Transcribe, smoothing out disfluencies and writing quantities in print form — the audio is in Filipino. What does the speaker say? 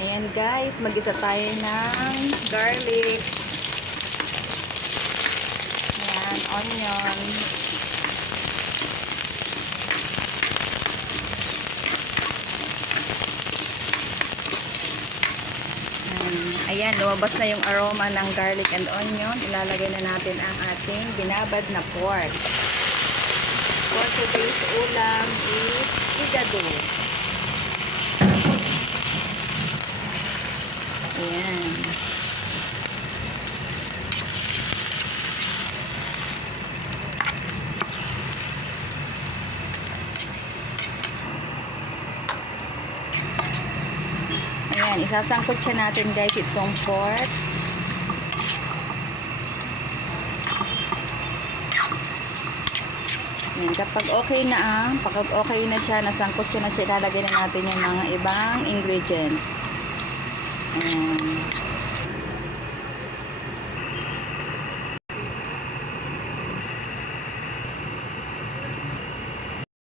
Ayan guys, mag-isa tayo ng garlic. Ayan, onion. Ayan, lumabas na yung aroma ng garlic and onion. Ilalagay na natin ang ating binabad na pork. For today's ulam is igado. Ayan. Ayan, isasangkot siya natin guys itong pork. Ayan, kapag okay na siya, nasangkot siya na siya, ilalagay na natin yung mga ibang ingredients. Ayan.